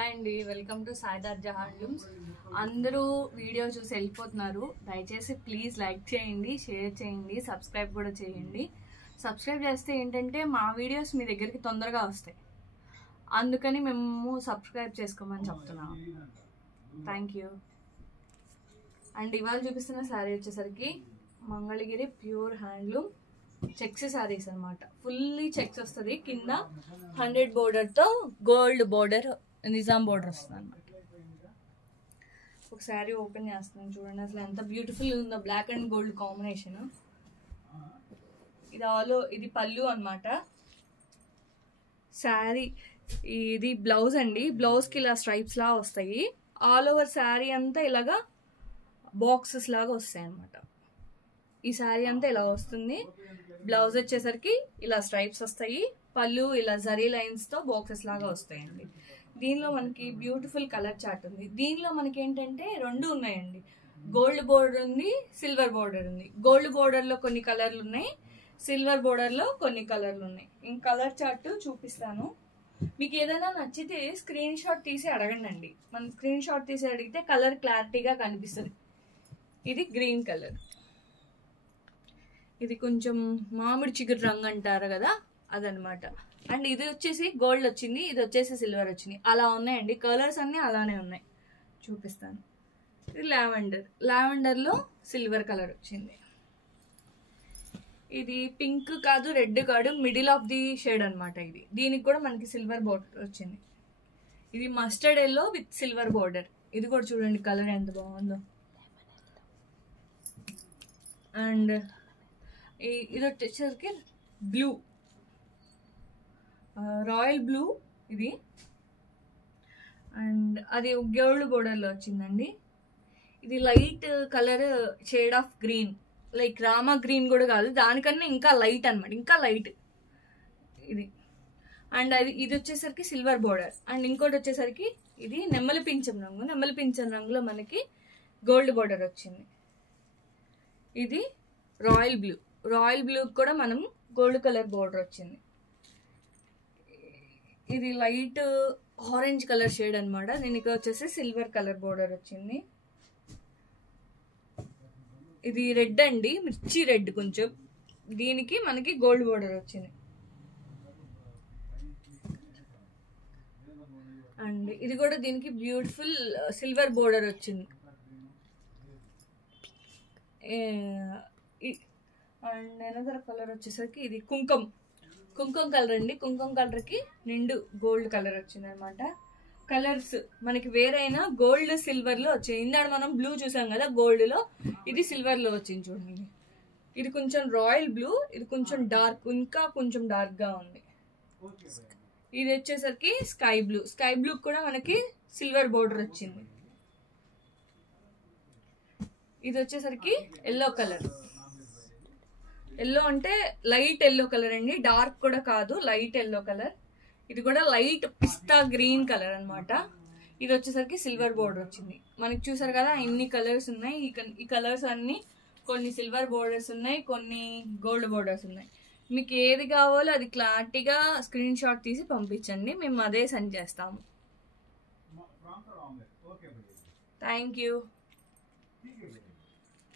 Hi అండి, welcome to సాయిదార్జ handlooms. అందరూ video చూసి వెళ్ళిపోతున్నారు. దయచేసి ప్లీజ్ లైక్ చేయండి, షేర్ చేయండి, సబ్స్క్రైబ్ కూడా చేయండి. సబ్స్క్రైబ్ చేస్తే ఏంటంటే మా వీడియోస్ మీ దగ్గరికి తొందరగా వస్తాయి. అందుకని మేము సబ్స్క్రైబ్ చేసుకోమని చెప్తున్నాము. Thank you. అండ్ ఇవాళ చూపిస్తున్న శారీ వచ్చేసరికి Mangalagiri pure handloom checks saris అనమాట. ఫుల్లీ చెక్స్ వస్తుంది. కింద 100 బోర్డర్తో గోల్డ్ బోర్డర్, నిజాం బోర్డర్ వస్తుంది అనమాట. ఒక శారీ ఓపెన్ చేస్తున్నాను చూడండి, అసలు ఎంత బ్యూటిఫుల్ ఉందో. Black and gold combination. ఇది పళ్ళు అనమాట. శారీ ఇది బ్లౌజ్ అండి. బ్లౌజ్కి ఇలా స్ట్రైప్స్ లాగా వస్తాయి. ఆల్ ఓవర్ శారీ అంతా ఇలాగా బాక్సెస్ లాగా వస్తాయి అనమాట. ఈ శారీ అంతా ఇలా వస్తుంది. బ్లౌజ్ వచ్చేసరికి ఇలా స్ట్రైప్స్ వస్తాయి. పళ్ళు ఇలా జరీ లైన్స్తో బాక్సెస్ లాగా వస్తాయండి. దీనిలో మనకి బ్యూటిఫుల్ కలర్ చార్ట్ ఉంది. దీనిలో మనకి ఏంటంటే రెండు ఉన్నాయండి. గోల్డ్ బోర్డర్ ఉంది, సిల్వర్ బోర్డర్ ఉంది. గోల్డ్ బోర్డర్లో కొన్ని కలర్లు ఉన్నాయి, సిల్వర్ బోర్డర్లో కొన్ని కలర్లు ఉన్నాయి. ఇంక కలర్ చార్ట్ చూపిస్తాను. మీకు ఏదైనా నచ్చితే స్క్రీన్ షాట్ తీసి అడగండి. మనం స్క్రీన్ షాట్ తీసి అడిగితే కలర్ క్లారిటీగా కనిపిస్తుంది. ఇది గ్రీన్ కలర్. ఇది కొంచెం మామిడి చిగురు రంగు అంటారు కదా, అదనమాట. అండ్ ఇది వచ్చేసి గోల్డ్ వచ్చింది, ఇది వచ్చేసి సిల్వర్ వచ్చింది. అలా ఉన్నాయండి. కలర్స్ అన్నీ అలానే ఉన్నాయి, చూపిస్తాను. ఇది లావెండర్లో సిల్వర్ కలర్ వచ్చింది. ఇది పింక్ కాదు, రెడ్ కాదు, మిడిల్ ఆఫ్ ది షేడ్ అనమాట. దీనికి కూడా మనకి సిల్వర్ బోర్డర్ వచ్చింది. ఇది mustard yellow with silver border. ఇది కూడా చూడండి కలర్ ఎంత బాగుందో. అండ్ ఇది వచ్చేసరికి బ్లూ, రాయల్ బ్లూ ఇది. అండ్ అది గోల్డ్ బోర్డర్లో వచ్చిందండి. ఇది light colour shade of green, like Rama green కూడా కాదు, దానికన్నా ఇంకా లైట్ అనమాట, ఇంకా లైట్ ఇది. అండ్ ఇది వచ్చేసరికి సిల్వర్ బోర్డర్. అండ్ ఇంకోటి వచ్చేసరికి ఇది నెమ్మలి పింఛం రంగు. నెమ్మలి పింఛం రంగులో మనకి గోల్డ్ బోర్డర్ వచ్చింది. ఇది రాయల్ బ్లూ. రాయల్ బ్లూ కూడా మనం గోల్డ్ కలర్ బోర్డర్ వచ్చింది. ఇది లైట్ ఆరెంజ్ కలర్ షేడ్ అనమాట. దీనికి వచ్చేసి సిల్వర్ కలర్ బోర్డర్ వచ్చింది. ఇది రెడ్ అండి, మిర్చి రెడ్ కొంచెం. దీనికి మనకి గోల్డ్ బోర్డర్ వచ్చింది. అండ్ ఇది కూడా దీనికి బ్యూటిఫుల్ సిల్వర్ బోర్డర్ వచ్చింది. అండ్ అనదర్ కలర్ వచ్చేసరికి ఇది కుంకుమ కలర్ అండి. కుంకుమ కలర్కి నిండు గోల్డ్ కలర్ వచ్చింది అనమాట. కలర్స్ మనకి వేరైనా గోల్డ్ సిల్వర్లో వచ్చాయి. ఇందాక మనం బ్లూ చూసాం కదా గోల్డ్లో, ఇది సిల్వర్లో వచ్చింది చూడండి. ఇది కొంచెం రాయల్ బ్లూ, ఇది కొంచెం డార్క్, ఇంకా కొంచెం డార్క్గా ఉంది. ఇది వచ్చేసరికి స్కై బ్లూ. స్కై బ్లూ కూడా మనకి సిల్వర్ బోర్డర్ వచ్చింది. ఇది వచ్చేసరికి ఎల్లో కలర్. ఎల్లో అంటే లైట్ ఎల్లో కలర్ అండి, డార్క్ కూడా కాదు, లైట్ ఎల్లో కలర్. ఇది కూడా లైట్ పిస్తా గ్రీన్ కలర్ అనమాట. ఇది వచ్చేసరికి సిల్వర్ బోర్డర్ వచ్చింది. మనకి చూసారు కదా ఇన్ని కలర్స్ ఉన్నాయి. ఈ కలర్స్ అన్ని కొన్ని సిల్వర్ బోర్డర్స్ ఉన్నాయి, కొన్ని గోల్డ్ బోర్డర్స్ ఉన్నాయి. మీకు ఏది కావాలో అది క్లారిటీగా స్క్రీన్ షాట్ తీసి పంపించండి, మేము అదే సెండ్ చేస్తాము. Thank you.